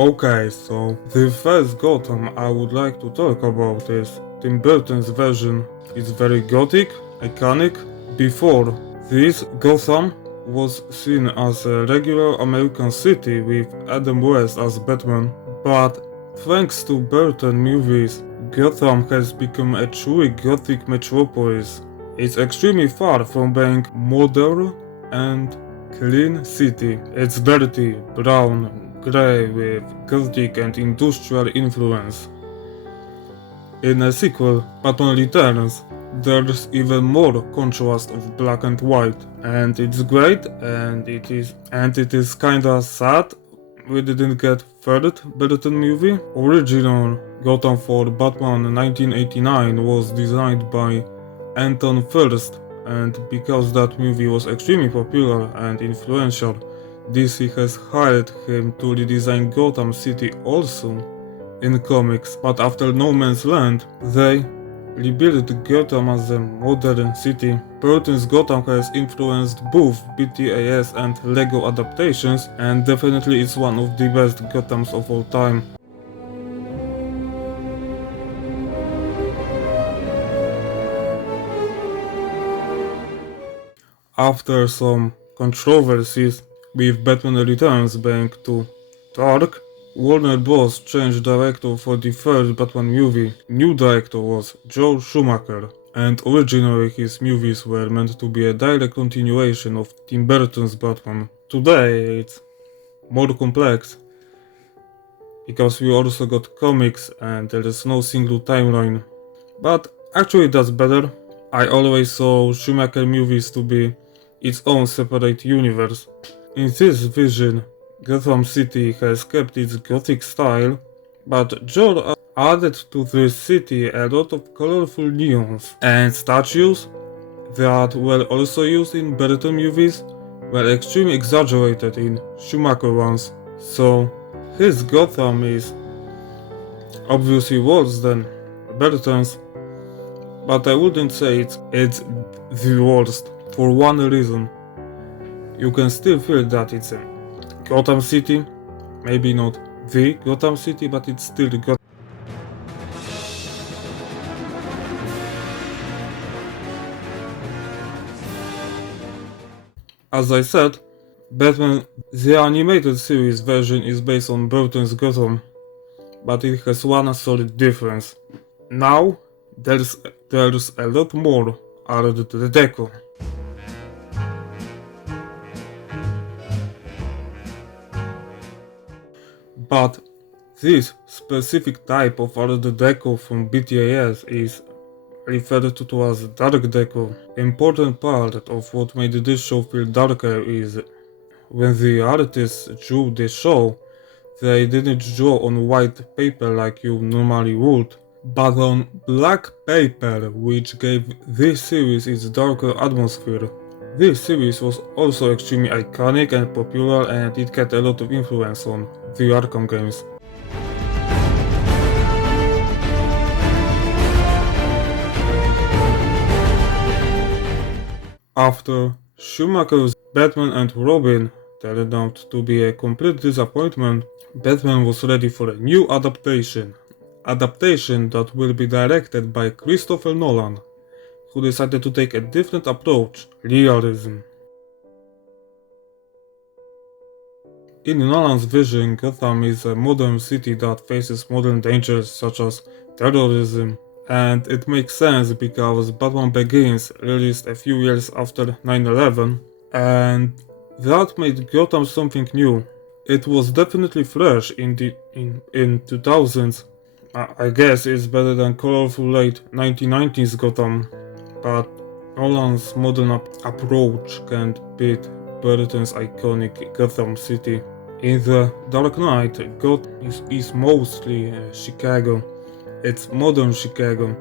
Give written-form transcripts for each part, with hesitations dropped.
Okay, so the first Gotham I would like to talk about is Tim Burton's version. It's very gothic, iconic. Before this, Gotham was seen as a regular American city with Adam West as Batman, but thanks to Burton movies, Gotham has become a truly gothic metropolis. It's extremely far from being modern and clean city. It's dirty, brown, grey with gothic and industrial influence. In a sequel, Batman Returns, there's even more contrast of black and white, and it's great, and it is kinda sad we didn't get third Burton movie. Original Gotham for Batman 1989 was designed by Anton First, and because that movie was extremely popular and influential, DC has hired him to redesign Gotham City also in comics, but after No Man's Land, they rebuilt Gotham as a modern city. Burton's Gotham has influenced both BTAS and LEGO adaptations, and definitely is one of the best Gothams of all time. After some controversies with Batman Returns being too dark, Warner Bros. Changed director for the first Batman movie. New director was Joel Schumacher, and originally his movies were meant to be a direct continuation of Tim Burton's Batman. Today it's more complex, because we also got comics and there is no single timeline. But actually that's better. I always saw Schumacher movies to be its own separate universe. In this vision, Gotham City has kept its gothic style, but Joel added to this city a lot of colorful neons and statues that were also used in Burton movies were extremely exaggerated in Schumacher ones. So his Gotham is obviously worse than Burton's, but I wouldn't say it's the worst for one reason. You can still feel that it's a Gotham City, maybe not the Gotham City, but it's still Gotham. As I said, Batman the Animated Series version is based on Burton's Gotham, but it has one solid difference. Now, there's a lot more Art Deco. But this specific type of Art Deco from BTAS is referred to as Dark Deco. Important part of what made this show feel darker is when the artists drew this show, they didn't draw on white paper like you normally would, but on black paper, which gave this series its darker atmosphere. This series was also extremely iconic and popular, and it had a lot of influence on the Arkham games. After Schumacher's Batman and Robin turned out to be a complete disappointment, Batman was ready for a new adaptation. Adaptation that will be directed by Christopher Nolan, who decided to take a different approach, realism. In Nolan's vision, Gotham is a modern city that faces modern dangers such as terrorism, and it makes sense because Batman Begins released a few years after 9/11, and that made Gotham something new. It was definitely fresh in 2000s. I guess it's better than colorful late 1990s Gotham, but Nolan's modern approach can't beat Burton's iconic Gotham City. In The Dark Knight, Gotham is mostly Chicago. It's modern Chicago,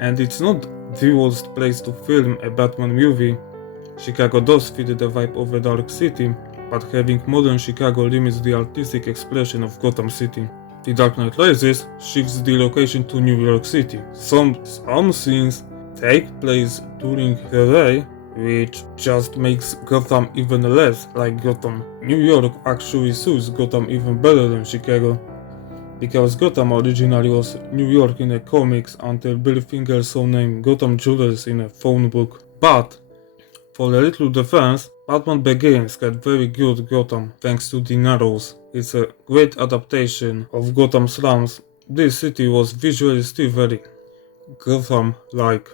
and it's not the worst place to film a Batman movie. Chicago does fit the vibe of a dark city, but having modern Chicago limits the artistic expression of Gotham City. The Dark Knight Rises shifts the location to New York City. Some scenes take place during the day, which just makes Gotham even less like Gotham. New York actually suits Gotham even better than Chicago, because Gotham originally was New York in the comics until Bill Finger saw name Gotham Jewelers in a phone book. But for a little defense, Batman Begins had very good Gotham thanks to the Narrows. It's a great adaptation of Gotham slums. This city was visually still very Gotham-like.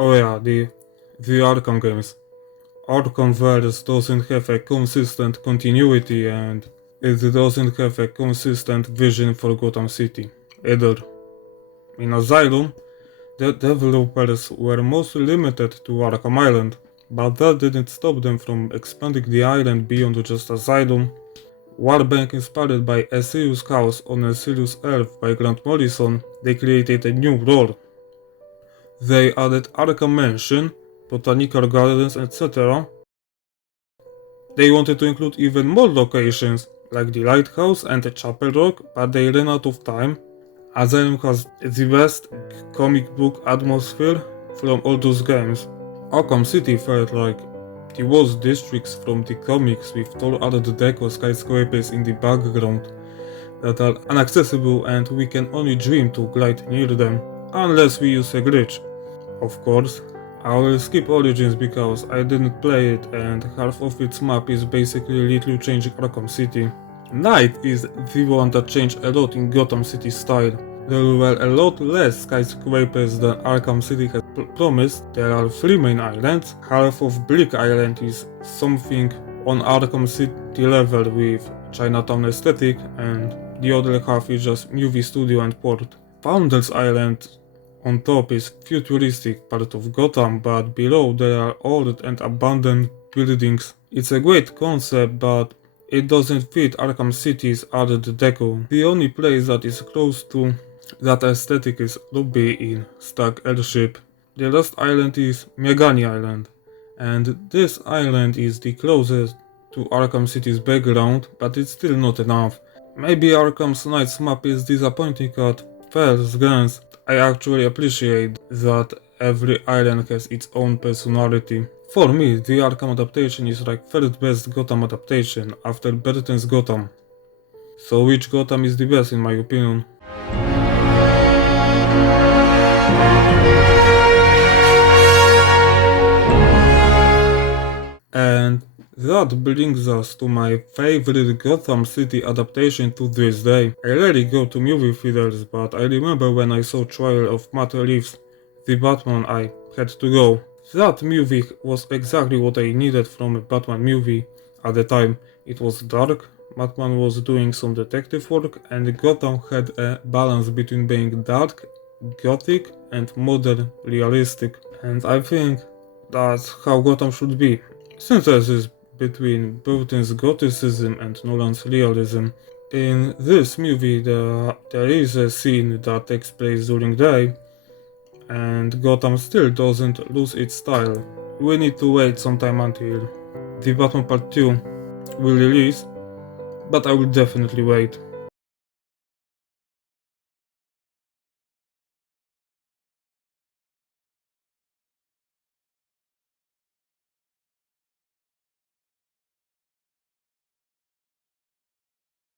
Oh yeah, the Arkham games. Arkhamverse doesn't have a consistent continuity and it doesn't have a consistent vision for Gotham City either. In Asylum, the developers were mostly limited to Arkham Island, but that didn't stop them from expanding the island beyond just Asylum. Warbank, inspired by A Serious House on a Serious Earth by Grant Morrison, they created a new role. They added Arkham Mansion, Botanical Gardens, etc. They wanted to include even more locations, like the Lighthouse and the Chapel Rock, but they ran out of time. Asylum has the best comic book atmosphere from all those games. Arkham City felt like the worst districts from the comics with tall Art Deco skyscrapers in the background that are inaccessible and we can only dream to glide near them, unless we use a glitch. Of course, I will skip Origins because I didn't play it and half of its map is basically little changing Arkham City. Night is the one that changed a lot in Gotham City style. There were a lot less skyscrapers than Arkham City had promised. There are 3 main islands. Half of Brick Island is something on Arkham City level with Chinatown aesthetic and the other half is just movie studio and port. Founders Island on top is futuristic part of Gotham, but below there are old and abandoned buildings. It's a great concept, but it doesn't fit Arkham City's Art Deco. The only place that is close to that aesthetic is Lobby in Stark Airship. The last island is Megani Island, and this island is the closest to Arkham City's background, but it's still not enough. Maybe Arkham Knight's map is disappointing at first glance. I actually appreciate that every island has its own personality. For me, the Arkham adaptation is like third best Gotham adaptation after Burton's Gotham. So which Gotham is the best in my opinion? And that brings us to my favorite Gotham City adaptation to this day. I rarely go to movie theaters, but I remember when I saw Trial of Matt Reeves' The Batman, I had to go. That movie was exactly what I needed from a Batman movie at the time. It was dark, Batman was doing some detective work, and Gotham had a balance between being dark, gothic, and modern, realistic. And I think that's how Gotham should be. Synthesis between Burton's Gothicism and Nolan's realism. In this movie, there is a scene that takes place during day, and Gotham still doesn't lose its style. We need to wait some time until The Batman Part 2 will release, but I will definitely wait.